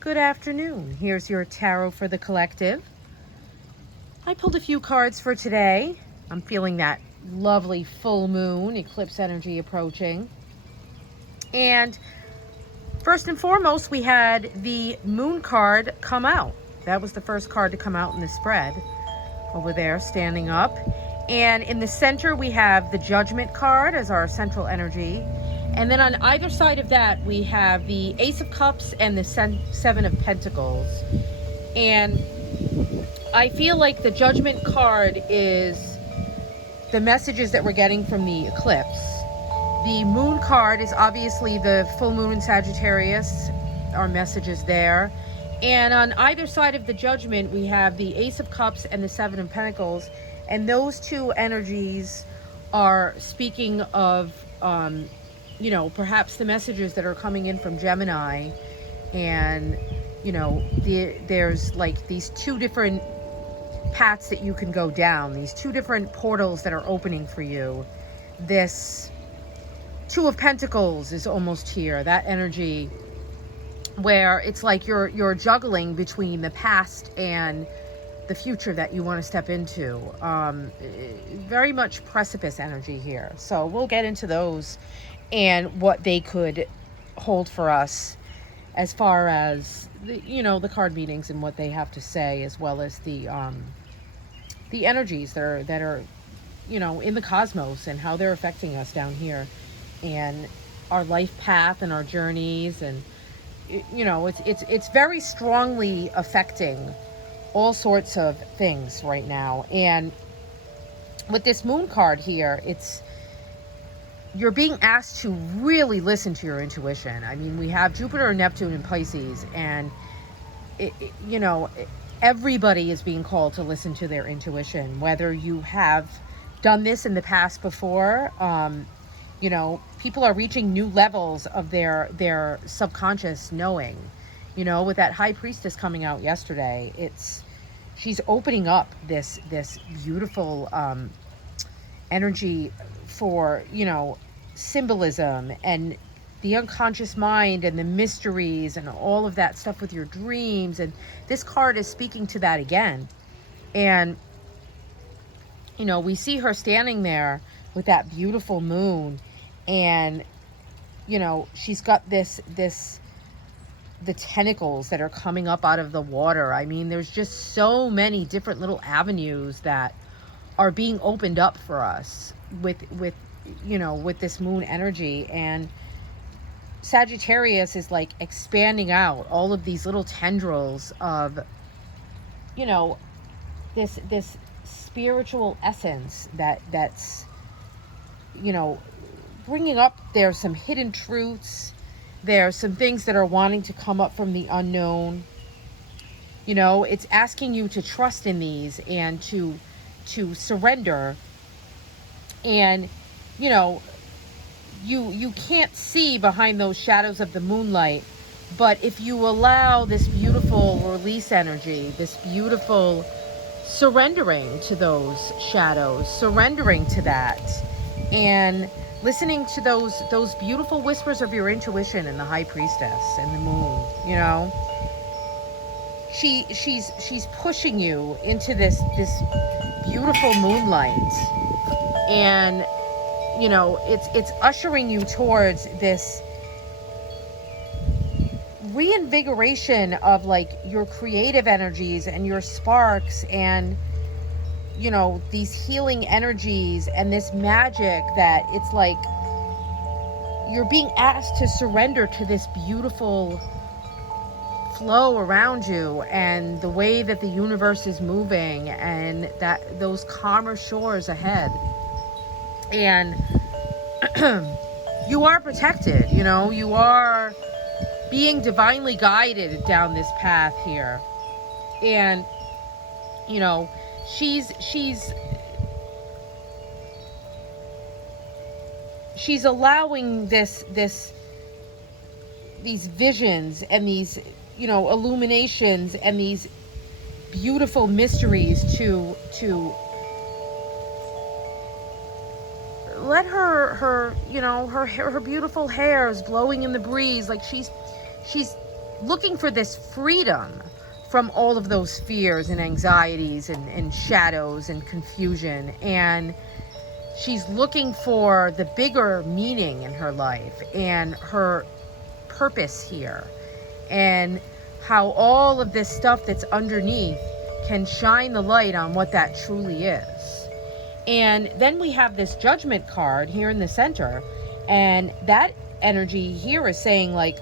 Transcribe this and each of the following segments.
Good afternoon. Here's your tarot for the collective. I pulled a few cards for today. I'm feeling that lovely full moon, eclipse energy approaching. And first and foremost, we had the moon card come out. That was the first card to come out in the spread over there, standing up. And in the center, we have the Judgment card as our central energy. And then on either side of that, we have the Ace of Cups and the Seven of Pentacles. And I feel like the Judgment card is the messages that we're getting from the eclipse. The Moon card is obviously the full moon in Sagittarius, our messages there. And on either side of the Judgment, we have the Ace of Cups and the Seven of Pentacles. And those two energies are speaking of, perhaps the messages that are coming in from Gemini. And, there's like these two different paths that you can go down, these two different portals that are opening for you. This Two of Pentacles is almost here, that energy where it's like you're juggling between the past and the future that you want to step into. Very much precipice energy here. So we'll get into those and what they could hold for us as far as the card meetings and what they have to say, as well as the energies that are in the cosmos and how they're affecting us down here and our life path and our journeys. And it's very strongly affecting all sorts of things right now. And with this moon card here, you're being asked to really listen to your intuition. I mean, we have Jupiter and Neptune in Pisces, and everybody is being called to listen to their intuition, whether you have done this in the past before. People are reaching new levels of their subconscious knowing. With that High Priestess coming out yesterday, she's opening up this beautiful energy for symbolism and the unconscious mind and the mysteries and all of that stuff with your dreams. And this card is speaking to that again. And we see her standing there with that beautiful moon, and she's got the tentacles that are coming up out of the water. I mean, there's just so many different little avenues that are being opened up for us with this moon energy. And Sagittarius is like expanding out all of these little tendrils of this spiritual essence that's bringing up. There's some hidden truths. There's some things that are wanting to come up from the unknown. It's asking you to trust in these and to surrender. And you can't see behind those shadows of the moonlight, but if you allow this beautiful release energy, this beautiful surrendering to those shadows, surrendering to that, and listening to those beautiful whispers of your intuition and the High Priestess and the moon, she's pushing you into this beautiful moonlight. And it's ushering you towards this reinvigoration of like your creative energies and your sparks, and these healing energies and this magic that it's like you're being asked to surrender to this beautiful flow around you and the way that the universe is moving and that those calmer shores ahead. And you are protected, you are being divinely guided down this path here. And she's allowing these visions and these illuminations and these beautiful mysteries to let her beautiful hair is blowing in the breeze. Like she's looking for this freedom from all of those fears and anxieties and shadows and confusion. And she's looking for the bigger meaning in her life and her purpose here, and how all of this stuff that's underneath can shine the light on what that truly is. And then we have this Judgment card here in the center, and that energy here is saying, like,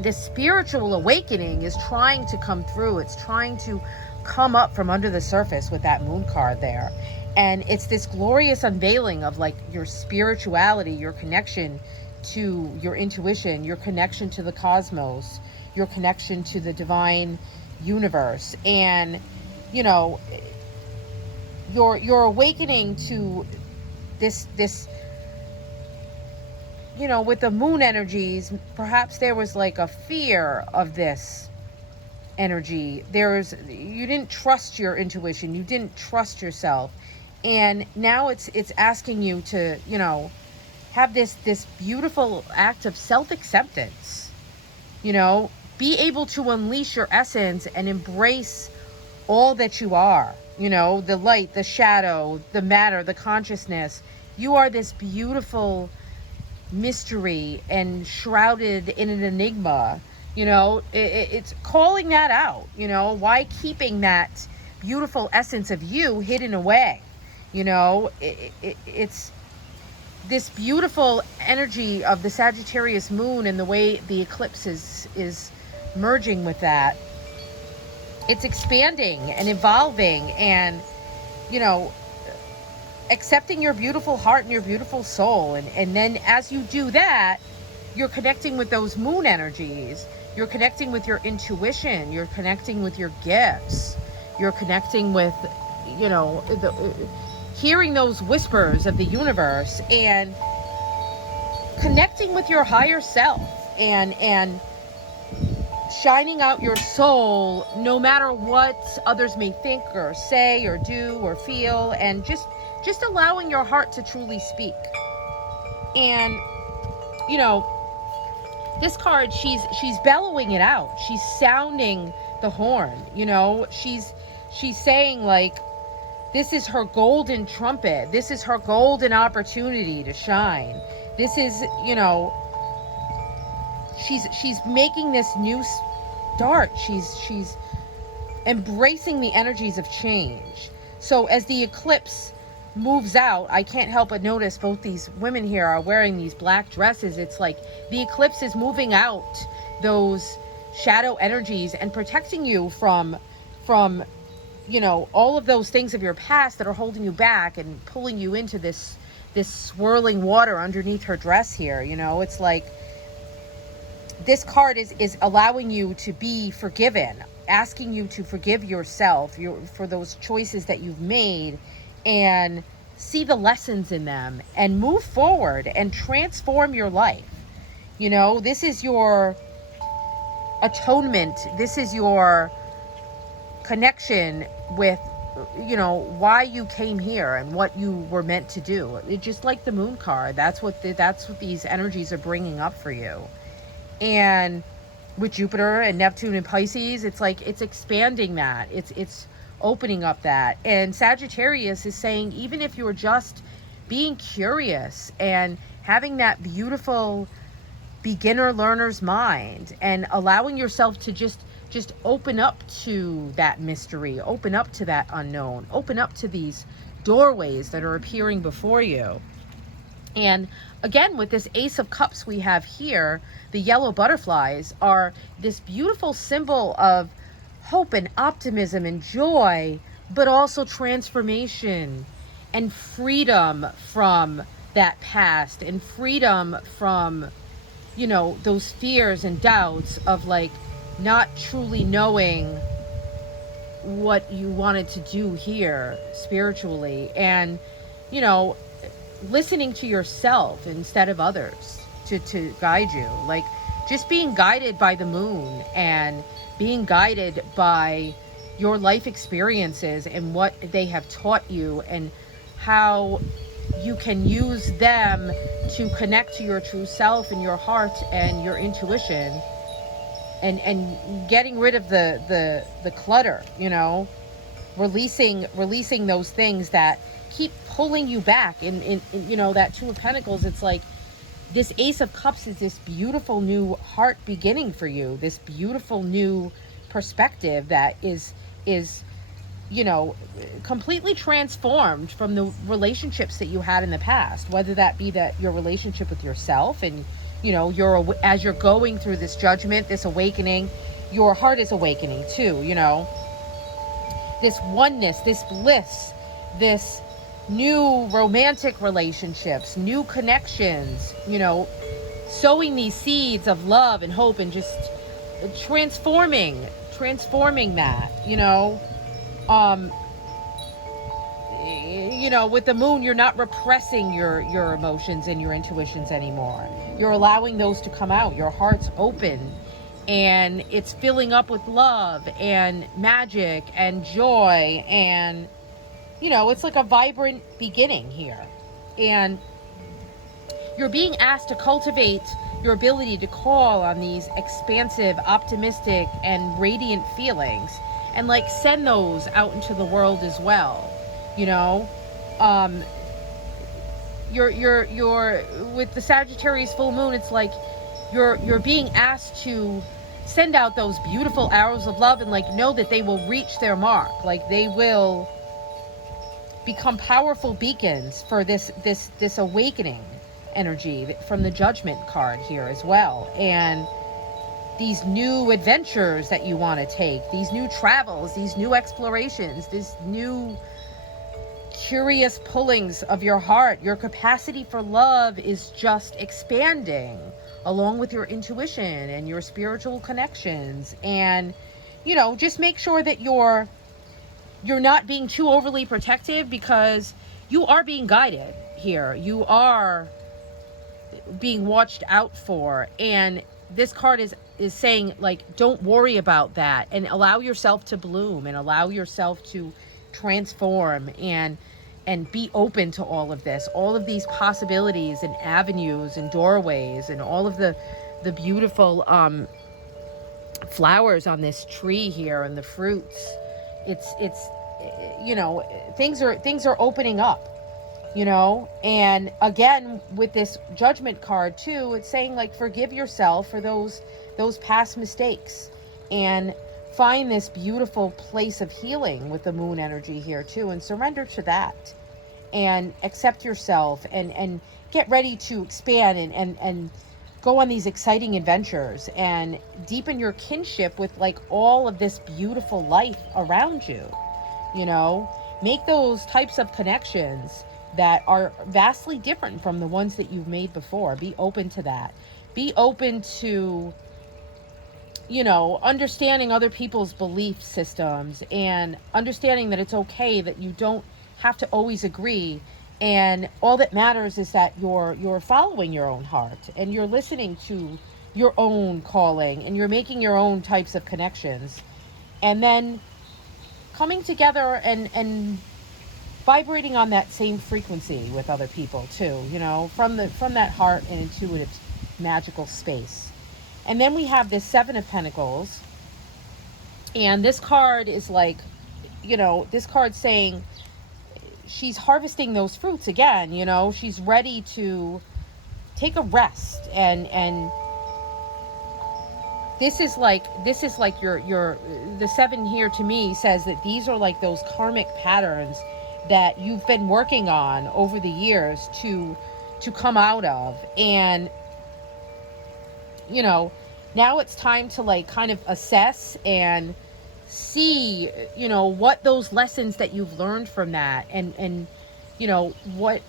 this spiritual awakening is trying to come through. It's trying to come up from under the surface with that Moon card there. And it's this glorious unveiling of, like, your spirituality, your connection to your intuition, your connection to the cosmos, your connection to the divine universe. And, you know, you're awakening to this, you know, with the Moon energies, perhaps there was like a fear of this energy. You didn't trust your intuition. You didn't trust yourself. And now it's asking you to, you know, have this beautiful act of self-acceptance. You know, be able to unleash your essence and embrace all that you are. You know, the light, the shadow, the matter, the consciousness. You are this beautiful mystery and shrouded in an enigma. You know, it's calling that out. You know, why keeping that beautiful essence of you hidden away? You know, it's this beautiful energy of the Sagittarius moon, and the way the eclipse is merging with that. It's expanding and evolving, and, you know, accepting your beautiful heart and your beautiful soul. And then as you do that, you're connecting with those moon energies. You're connecting with your intuition. You're connecting with your gifts. You're connecting with, you know, hearing those whispers of the universe, and connecting with your higher self, and shining out your soul, no matter what others may think or say or do or feel, and just allowing your heart to truly speak. And, you know, this card, she's bellowing it out. She's sounding the horn. You know, she's saying, like, this is her golden trumpet. This is her golden opportunity to shine. This is, you know, she's making this new start. She's embracing the energies of change. So as the eclipse moves out, I can't help but notice both these women here are wearing these black dresses. It's like the eclipse is moving out those shadow energies and protecting you from, you know, all of those things of your past that are holding you back and pulling you into this swirling water underneath her dress here. You know, it's like this card is allowing you to be forgiven, asking you to forgive yourself for those choices that you've made, and see the lessons in them and move forward and transform your life. You know, this is your atonement. This is your connection with, you know, why you came here and what you were meant to do. It's just like the Moon card. That's what these energies are bringing up for you. And with Jupiter and Neptune and Pisces, it's like it's expanding that. It's opening up that. And Sagittarius is saying, even if you're just being curious and having that beautiful beginner learner's mind and allowing yourself to just open up to that mystery, open up to that unknown, open up to these doorways that are appearing before you. And again, with this Ace of Cups we have here, the yellow butterflies are this beautiful symbol of hope and optimism and joy, but also transformation and freedom from that past, and freedom from, you know, those fears and doubts of, like, not truly knowing what you wanted to do here spiritually, and, you know, listening to yourself instead of others to guide you. Like, just being guided by the moon and being guided by your life experiences and what they have taught you, and how you can use them to connect to your true self and your heart and your intuition, and getting rid of the clutter, you know, releasing those things that keep pulling you back. In you know, that Two of Pentacles, it's like this Ace of Cups is this beautiful new heart beginning for you, this beautiful new perspective that is you know, completely transformed from the relationships that you had in the past, whether that be that your relationship with yourself, and you know, as you're going through this judgment, this awakening, your heart is awakening too, you know, this oneness, this bliss, this new romantic relationships, new connections, you know, sowing these seeds of love and hope, and just transforming that, you know. You know, with the moon, you're not repressing your emotions and your intuitions anymore. You're allowing those to come out. Your heart's open, and it's filling up with love and magic and joy, and you know, it's like a vibrant beginning here. And you're being asked to cultivate your ability to call on these expansive, optimistic, and radiant feelings, and like send those out into the world as well, you know. You're with the Sagittarius full moon, it's like you're being asked to send out those beautiful arrows of love, and like know that they will reach their mark, like they will become powerful beacons for this awakening energy from the Judgment card here as well. And these new adventures that you want to take, these new travels, these new explorations, this new curious pullings of your heart, your capacity for love is just expanding along with your intuition and your spiritual connections. And you know, just make sure that you're not being too overly protective, because you are being guided here. You are being watched out for, and this card is saying, like, don't worry about that, and allow yourself to bloom, and allow yourself to transform, and be open to all of this, all of these possibilities and avenues and doorways, and all of the beautiful flowers on this tree here, and the fruits. It's you know, things are opening up, you know. And again, with this Judgment card too, it's saying, like, forgive yourself for those past mistakes, and find this beautiful place of healing with the moon energy here too, and surrender to that, and accept yourself, and get ready to expand, and go on these exciting adventures, and deepen your kinship with, like, all of this beautiful life around you, you know. Make those types of connections that are vastly different from the ones that you've made before. Be open to that. Be open to, you know, understanding other people's belief systems, and understanding that it's okay that you don't have to always agree, and all that matters is that you're following your own heart, and you're listening to your own calling, and you're making your own types of connections, and then coming together and vibrating on that same frequency with other people too, you know, from that heart and intuitive magical space. And then we have this Seven of Pentacles, and this card is like, you know, this card's saying she's harvesting those fruits again, you know. She's ready to take a rest, and this is like your the seven here to me says that these are like those karmic patterns that you've been working on over the years to come out of. And you know, now it's time to, like, kind of assess and see, you know, what those lessons that you've learned from that, and you know, what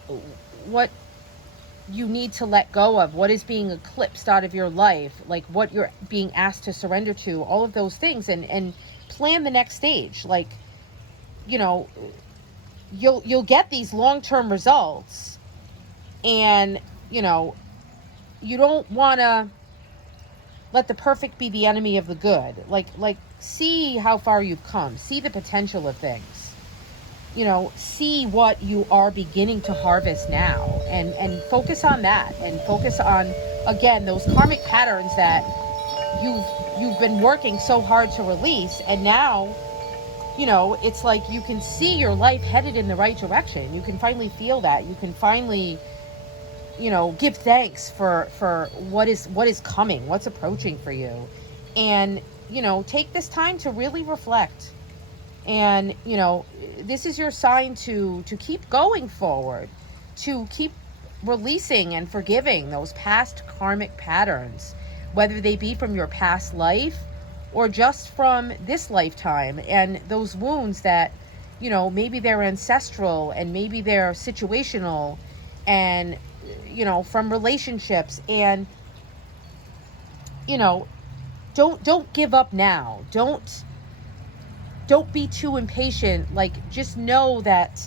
you need to let go of, what is being eclipsed out of your life, like what you're being asked to surrender to, all of those things, and plan the next stage. Like, you know, you'll get these long-term results, and you know, you don't want to let the perfect be the enemy of the good. Like see how far you've come, see the potential of things, you know, see what you are beginning to harvest now, and focus on that, and focus on, again, those karmic patterns that you've been working so hard to release, and now, you know, it's like you can see your life headed in the right direction. You can finally feel that. You can finally, you know, give thanks for what is coming, what's approaching for you. And, you know, take this time to really reflect. And, you know, this is your sign to keep going forward, to keep releasing and forgiving those past karmic patterns, whether they be from your past life or just from this lifetime, and those wounds that, you know, maybe they're ancestral and maybe they're situational, and, you know, from relationships. And, you know, don't give up now. Don't be too impatient. Like, just know that,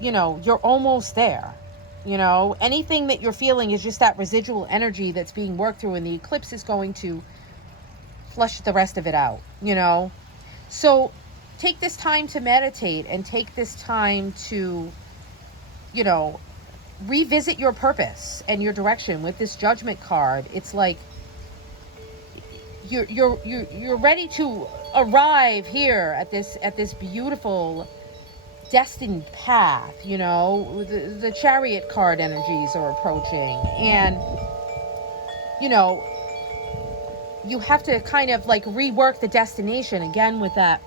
you know, you're almost there. You know, anything that you're feeling is just that residual energy that's being worked through, and the eclipse is going to flush the rest of it out, you know. So take this time to meditate, and take this time to, you know, revisit your purpose and your direction. With this Judgment card, it's like you're ready to arrive here at this beautiful destined path. You know, the Chariot card energies are approaching, and, you know, you have to kind of like rework the destination again with that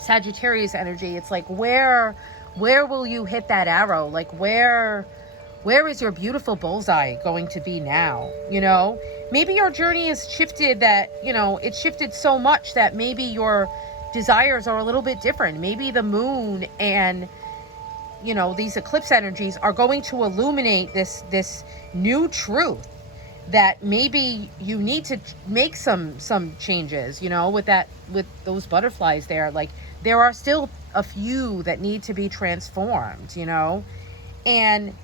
Sagittarius energy. It's like, where will you hit that arrow? Like, where is your beautiful bullseye going to be now? You know, maybe your journey has shifted, that, you know, it's shifted so much that maybe your desires are a little bit different. Maybe the moon and, you know, these eclipse energies are going to illuminate this new truth, that maybe you need to make some changes, you know, with those butterflies there. Like, there are still a few that need to be transformed, you know. And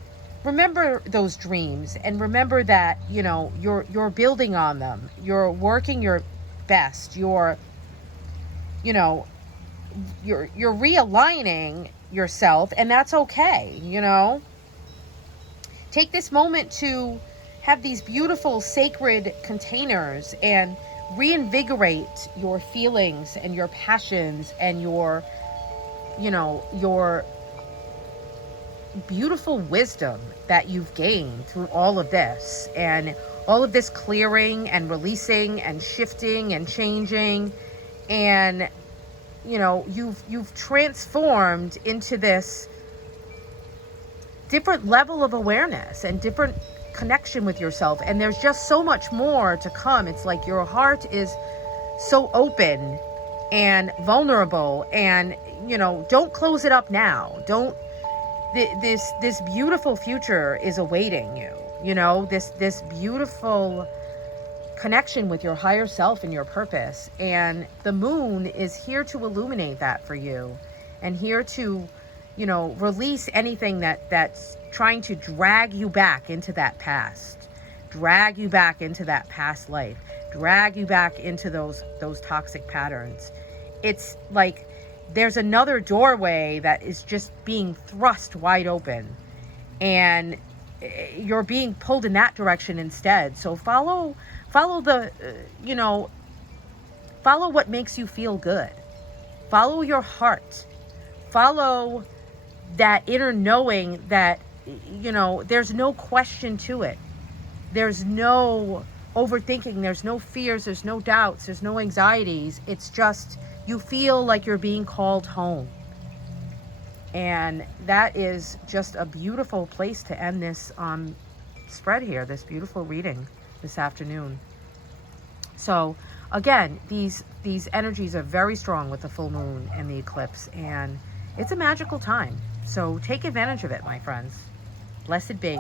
remember those dreams, and remember that, you know, you're building on them. You're working your best. You're realigning yourself, and that's okay, you know. Take this moment to have these beautiful sacred containers and reinvigorate your feelings and your passions and your beautiful wisdom that you've gained through all of this, and all of this clearing and releasing and shifting and changing. And, you know, you've transformed into this different level of awareness and different connection with yourself, and there's just so much more to come. It's like your heart is so open and vulnerable, and, you know, don't close it up now. This beautiful future is awaiting you, you know, this beautiful connection with your higher self and your purpose. And the moon is here to illuminate that for you, and here to, you know, release anything that's trying to drag you back into that past, drag you back into that past life, drag you back into those toxic patterns. It's like there's another doorway that is just being thrust wide open, and you're being pulled in that direction instead. So follow the, you know, follow what makes you feel good. Follow your heart. Follow that inner knowing that, you know, there's no question to it. There's no overthinking. There's no fears. There's no doubts. There's no anxieties. It's just, you feel like you're being called home. And that is just a beautiful place to end this spread here, this beautiful reading this afternoon. So again, these energies are very strong with the full moon and the eclipse, and it's a magical time. So take advantage of it, my friends. Blessed be.